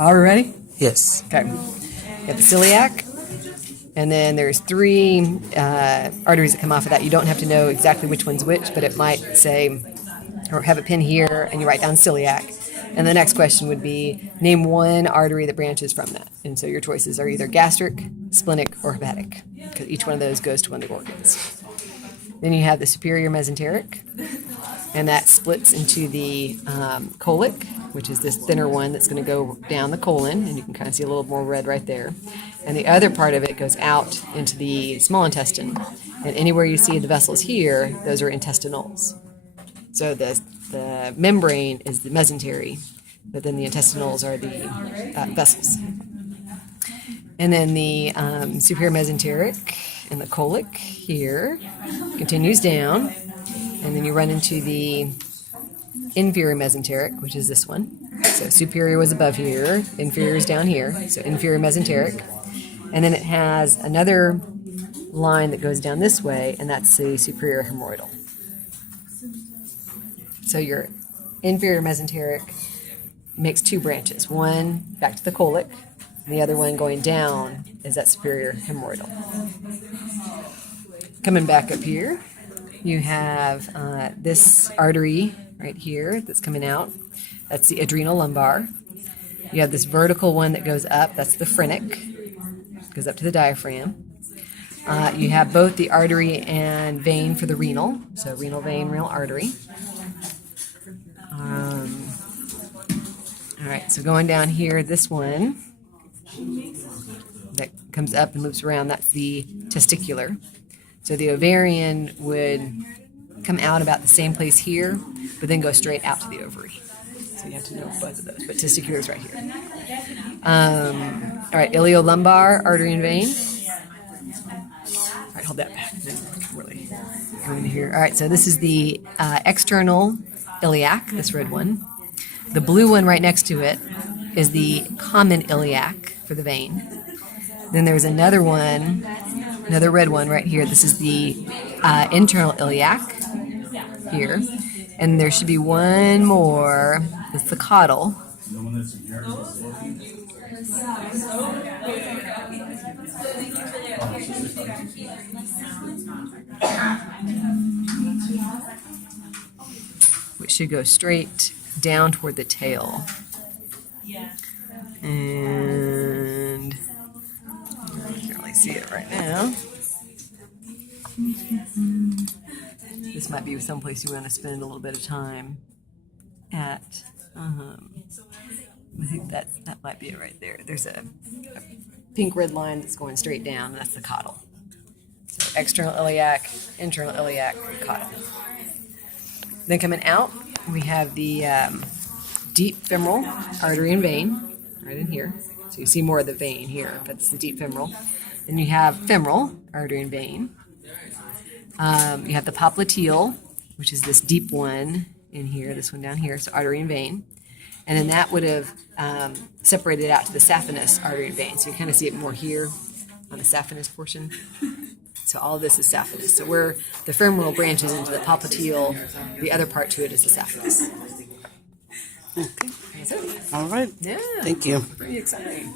All ready? Yes. Okay. You have the celiac, and then there's three arteries that come off of that. You don't have to know exactly which one's which, but it might say, or have a pin here, and you write down celiac. And the next question would be, name one artery that branches from that. And so your choices are either gastric, splenic, or hepatic, because each one of those goes to one of the organs. Then you have the superior mesenteric, and that splits into the colic, which is this thinner one that's going to go down the colon, and you can kind of see a little more red right there. And the other part of it goes out into the small intestine. And anywhere you see the vessels here, those are intestinals. So the membrane is the mesentery, but then the intestinals are the vessels. And then the superior mesenteric and the colic here continues down, and then you run into the inferior mesenteric, which is this one. So superior was above here, inferior is down here, so inferior mesenteric. And then it has another line that goes down this way, and that's the superior hemorrhoidal. So your inferior mesenteric makes two branches. One back to the colic, and the other one going down is that superior hemorrhoidal. Coming back up here, you have this artery right here that's coming out. That's the adrenal lumbar. You have this vertical one that goes up. That's the phrenic. Goes up to the diaphragm. You have both the artery and vein for the renal. So renal vein, renal artery. All right, so going down here, this one that comes up and loops around, that's the testicular. So the ovarian would come out about the same place here, but then go straight out to the ovary. So you have to know both of those, but testicular is right here. All right, iliolumbar, artery and vein. All right, hold that back. Really go in here. All right, so this is the external iliac, this red one. The blue one right next to it is the common iliac for the vein. Then there's another one, another red one right here. This is the internal iliac here. And there should be one more. It's the caudal. Which should go straight down toward the tail. And I can't really see it right now. This might be someplace you want to spend a little bit of time at. I think that might be it right there. There's a pink-red line that's going straight down, and that's the caudal. So external iliac, internal iliac, caudal. Then coming out, we have the deep femoral artery and vein, right in here. So you see more of the vein here, but it's the deep femoral. Then you have femoral artery and vein. You have the popliteal, which is this deep one in here, this one down here, so artery and vein. And then that would have separated out to the saphenous artery and vein. So you kind of see it more here on the saphenous portion. So all of this is saphenous. So where the femoral branches into the popliteal, the other part to it is the saphenous. Okay. All right. Yeah. Thank you. Pretty exciting.